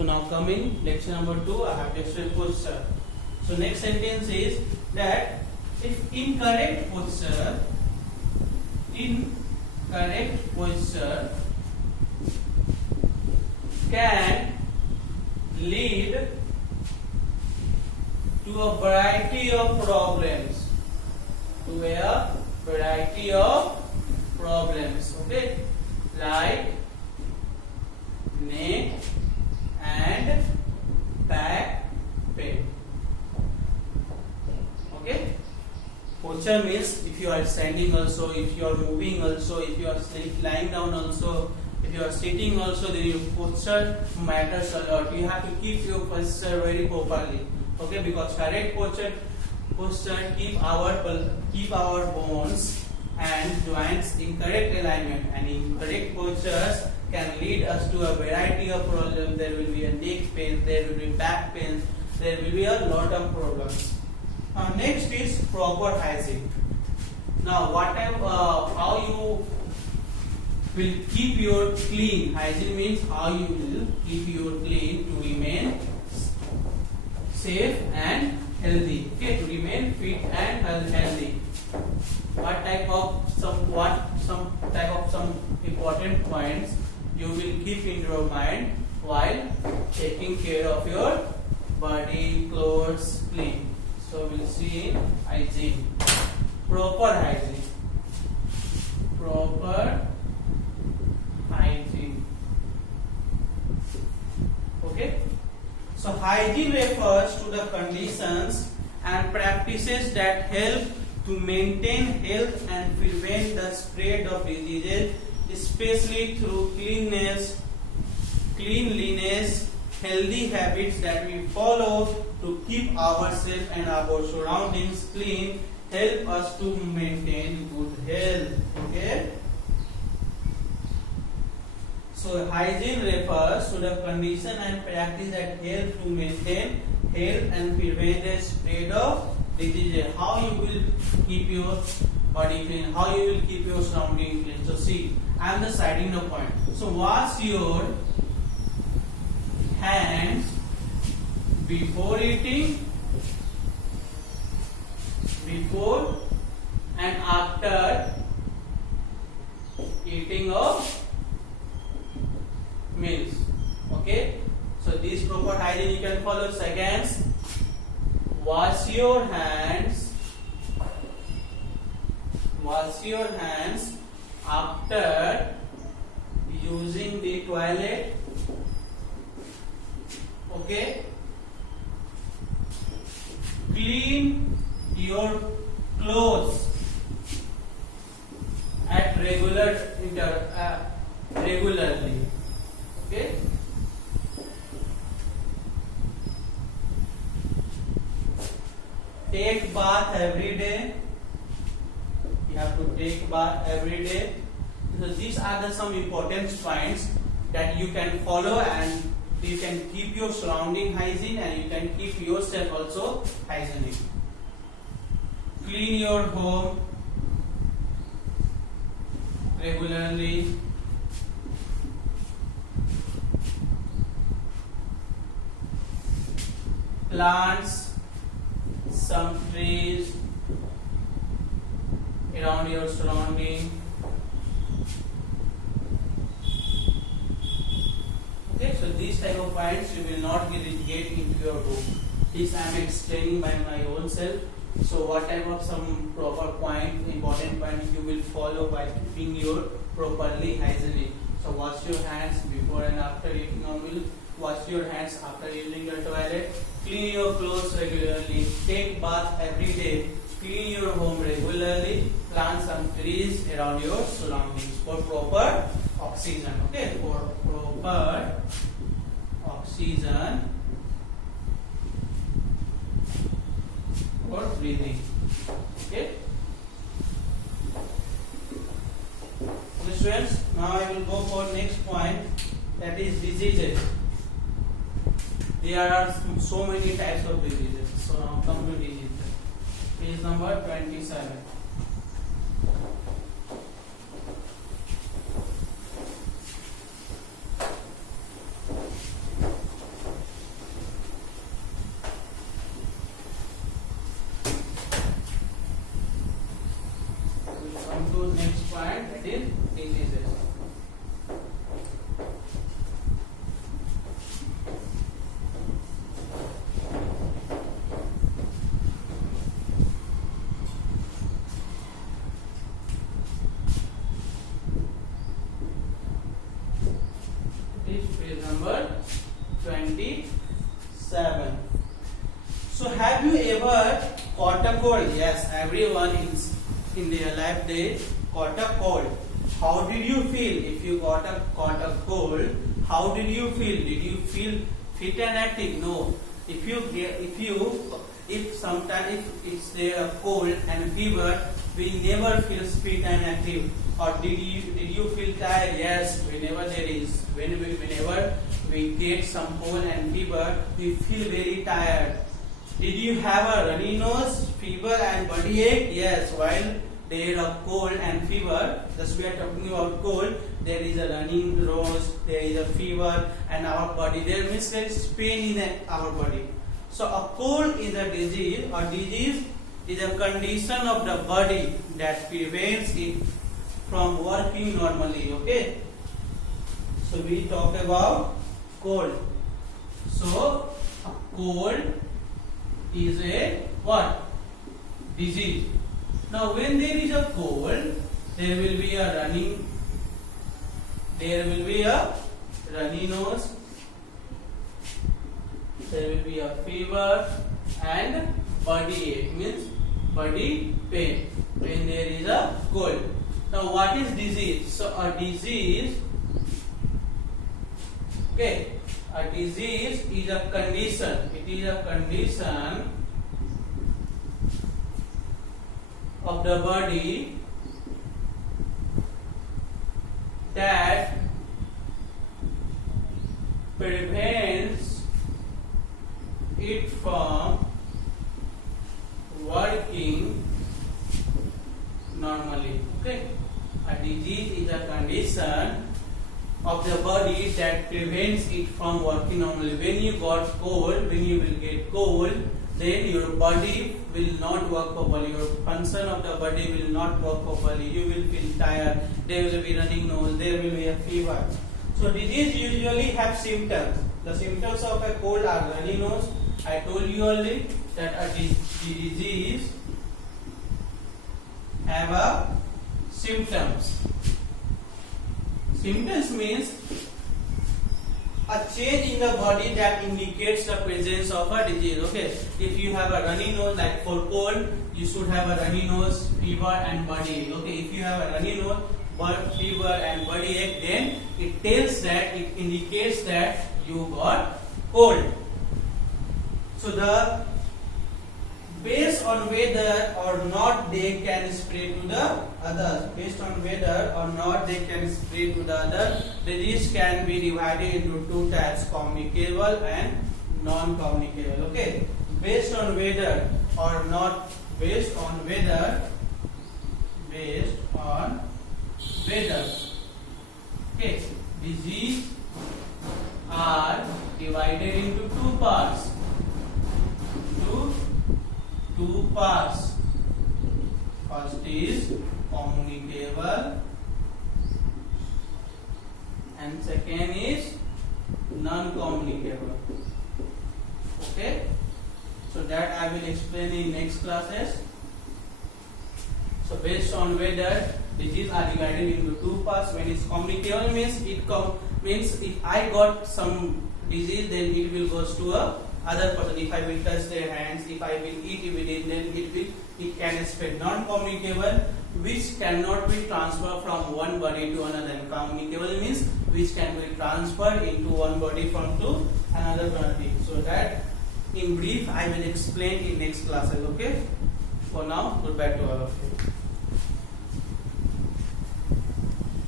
So now coming lecture number 2, I have to explain posture. So next sentence is that if incorrect posture can lead to a variety of problems. Okay, like neck and back pain. Okay, posture means if you are standing also, if you are moving also, if you are lying down also, if you are sitting also, then your posture matters a lot. You have to keep your posture very properly. Okay, because correct posture keep our bones and joints in correct alignment, and incorrect postures can lead us to a variety of problems. There will be a neck pain, there will be back pain, there will be a lot of problems. Next is proper hygiene. Now, how you will keep your clean? Hygiene means how you will keep your clean to remain safe and healthy. Okay, to remain fit and healthy. Some important points you will keep in your mind while taking care of your body, clothes clean. So we'll see hygiene. Proper hygiene. Okay. So hygiene refers to the conditions and practices that help to maintain health and prevent the spread of diseases, especially through cleanliness, healthy habits that we follow to keep ourselves and our surroundings clean, help us to maintain good health. Okay. So hygiene refers to the condition and practice that help to maintain health and prevent the spread of diseases. How you will keep your body clean, how you will keep your surrounding clean. So see, I am just citing the point. So wash your hands before eating, before and after eating of meals. Okay, so this proper hygiene you can follow. Seconds, wash your hands after using the toilet. Okay, clean your clothes at regularly. Okay, take bath every day. You have to take bath every day. So these are some important points that you can follow, and you can keep your surrounding hygiene, and you can keep yourself also hygienic. Clean your home regularly. Plants some trees around your surrounding. Okay, so these type of points you will not get into your book. This I am explaining by my own self. So what type of some proper point, important point you will follow by keeping your properly hygienic. So wash your hands before and after eating a meal. Wash your hands after using your toilet. Clean your clothes regularly. Take bath every day. Clean your home regularly. Plant some trees around your surroundings for proper oxygen. Okay, for proper oxygen for breathing. Okay. Okay, students. Now I will go for next point, that is diseases. There are so many types of diseases. So now come to diseases. Page number 27. is page number 27. So have you ever caught a cold? Yes, everyone in their life they caught a cold. How did you feel if you caught a cold? How did you feel? Did you feel fit and active? No. If sometimes if there a cold and fever, we never feel fit and active. Or did you feel tired? Yes, whenever we get some cold and fever, we feel very tired. Did you have a runny nose, fever and body ache? Yes, while there are cold and fever, thus we are talking about cold, there is a running nose, there is a fever, and our body, there is pain in our body. So a cold is a disease, or disease is a condition of the body that prevents it from working normally. Okay, so we talk about cold. So a cold is a what? Disease. Now when there is a cold, there will be a runny nose, there will be a fever and body ache, means body pain when there is a cold. Now what is disease? So a disease, okay, a disease is a condition. It is a condition of the body that prevents it from working normally. Okay, a disease is a condition of the body that prevents it from working normally. When you got cold, when you will get cold, then your body will not work properly. Your function of the body will not work properly. You will feel tired. There will be running nose. There will be a fever. So disease usually have symptoms. The symptoms of a cold are runny nose. I told you already that a disease have a symptoms. Symptoms means a change in the body that indicates the presence of a disease. Okay, if you have a runny nose, like for cold, you should have a runny nose, fever and body ache. Okay, if you have a runny nose, fever and body ache, then it indicates that you got cold. So the based on whether or not they can spread to the others, disease can be divided into two types: communicable and non-communicable. Okay, based on whether or not, okay, disease are divided into two parts. First is communicable and second is non-communicable. Okay, so that I will explain in next classes. So based on whether disease are divided into two parts. When it's communicable means means if I got some disease, then it will goes to a other person. If I will touch their hands, if I will eat with it, then it can spread. Non-communicable, which cannot be transferred from one body to another. And communicable means which can be transferred into one body from to another body. So that in brief I will explain in next classes. Okay, for now, goodbye to all of you.